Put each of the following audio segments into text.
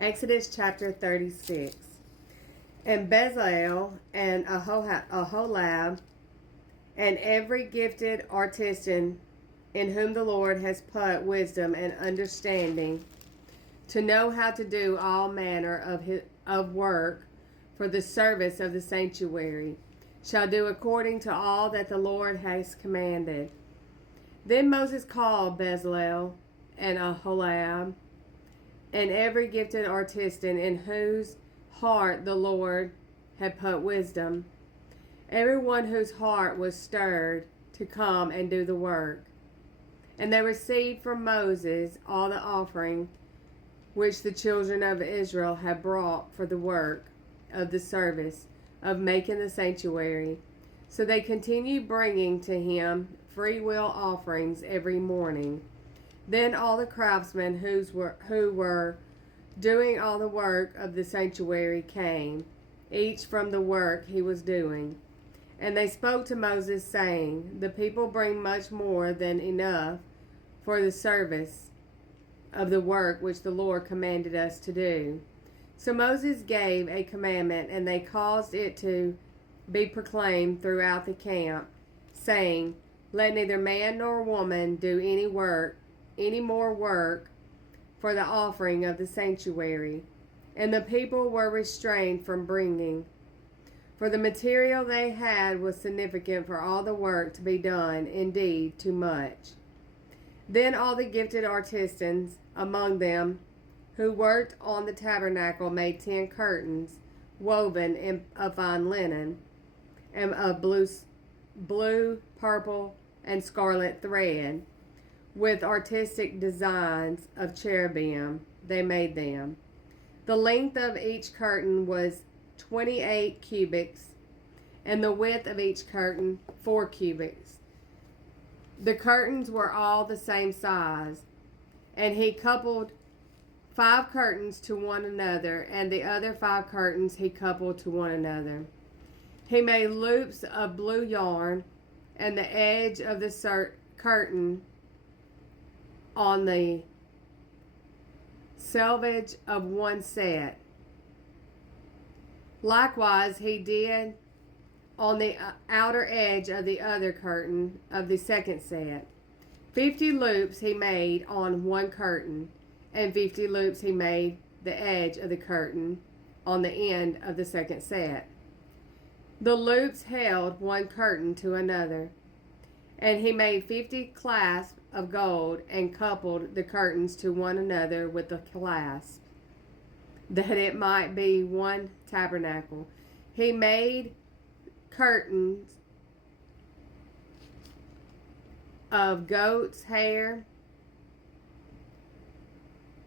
Exodus chapter 36. And Bezalel and Aholab and every gifted artisan in whom the Lord has put wisdom and understanding to know how to do all manner of work for the service of the sanctuary shall do according to all that the Lord has commanded. Then Moses called Bezalel and Aholab and every gifted artisan in whose heart the Lord had put wisdom, everyone whose heart was stirred to come and do the work. And they received from Moses all the offering which the children of Israel had brought for the work of the service of making the sanctuary. So they continued bringing to him free will offerings every morning. Then all the craftsmen who were doing all the work of the sanctuary came, each from the work he was doing. And they spoke to Moses, saying, The people bring much more than enough for the service of the work which the Lord commanded us to do. So Moses gave a commandment, and they caused it to be proclaimed throughout the camp, saying, Let neither man nor woman do any more work for the offering of the sanctuary. And the people were restrained from bringing, for the material they had was significant for all the work to be done, indeed too much. Then all the gifted artisans among them who worked on the tabernacle made 10 curtains woven of fine linen and of blue, purple, and scarlet thread. With artistic designs of cherubim, they made them. The length of each curtain was 28 cubits, and the width of each curtain 4 cubits. The curtains were all the same size, and he coupled 5 curtains to one another, and the other 5 curtains he coupled to one another. He made loops of blue yarn, and the edge of the curtain on the selvage of one set. Likewise he did on the outer edge of the other curtain of the second set. 50 loops he made on one curtain, and 50 loops he made the edge of the curtain on the end of the second set. The loops held one curtain to another. And he made 50 clasps of gold and coupled the curtains to one another with the clasp, that it might be one tabernacle. He made curtains of goat's hair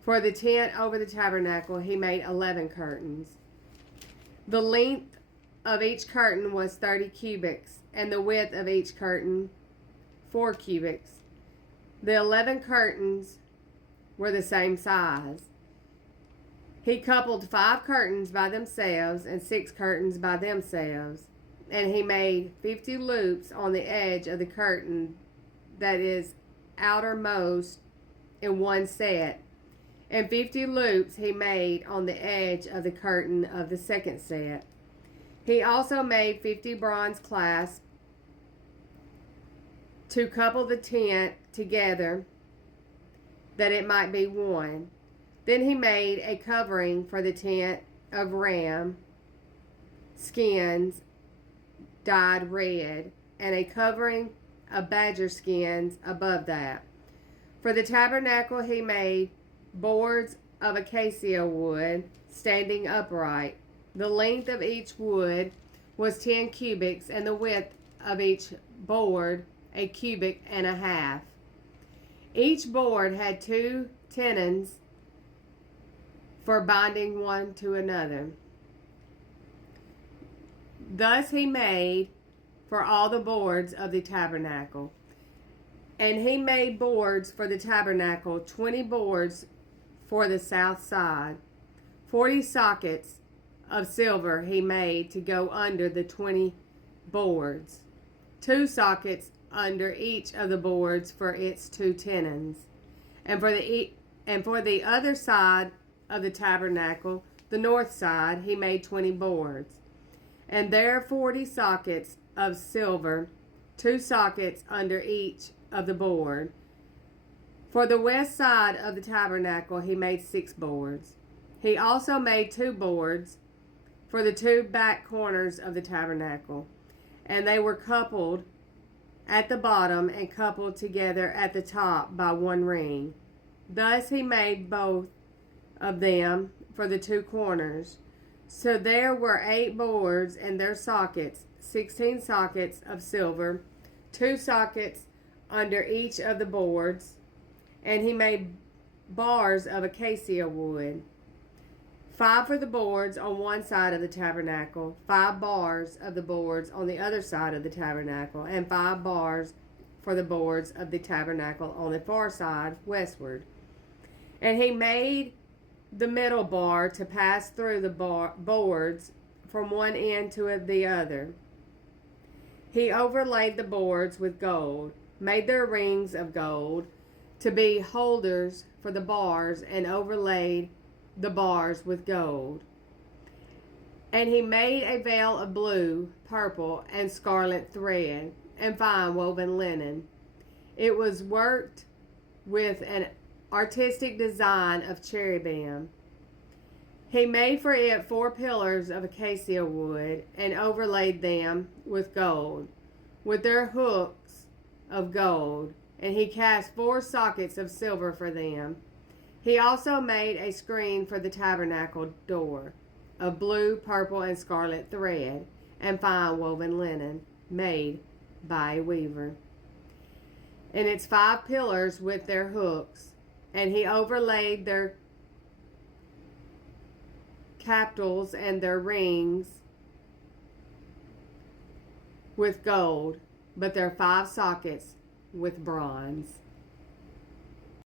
for the tent over the tabernacle. He made 11 curtains. The length of each curtain was 30 cubits, and the width of each curtain 4 cubits. The 11 curtains were the same size. He coupled 5 curtains by themselves and 6 curtains by themselves. And he made 50 loops on the edge of the curtain that is outermost in one set. And 50 loops he made on the edge of the curtain of the second set. He also made 50 bronze clasps to couple the tent together, that it might be one. Then he made a covering for the tent of ram skins dyed red, and a covering of badger skins above that. For the tabernacle he made boards of acacia wood standing upright. The length of each wood was 10 cubits, and the width of each board a cubit and a half. Each board had 2 tenons for binding one to another. Thus he made for all the boards of the tabernacle. And he made boards for the tabernacle, 20 boards for the south side. 40 sockets of silver he made to go under the 20 boards. 2 sockets under each of the boards for its 2 tenons. And for the other side of the tabernacle, the north side, he made 20 boards. And there 40 sockets of silver, 2 sockets under each of the board. For the west side of the tabernacle he made 6 boards. He also made 2 boards for the 2 back corners of the tabernacle, and they were coupled at the bottom and coupled together at the top by 1 ring. Thus he made both of them for the 2 corners. So there were 8 boards and their sockets, 16 sockets of silver, 2 sockets under each of the boards, and he made bars of acacia wood. 5 for the boards on one side of the tabernacle, 5 bars of the boards on the other side of the tabernacle, and 5 bars for the boards of the tabernacle on the far side westward. And he made the middle bar to pass through the boards from one end to the other. He overlaid the boards with gold, made their rings of gold to be holders for the bars, and overlaid the bars with gold. And he made a veil of blue, purple, and scarlet thread, and fine woven linen. It was worked with an artistic design of cherubim. He made for it 4 pillars of acacia wood, and overlaid them with gold, with their hooks of gold, and he cast 4 sockets of silver for them. He also made a screen for the tabernacle door of blue, purple, and scarlet thread, and fine woven linen, made by a weaver. And its 5 pillars with their hooks, and he overlaid their capitals and their rings with gold, but their 5 sockets with bronze.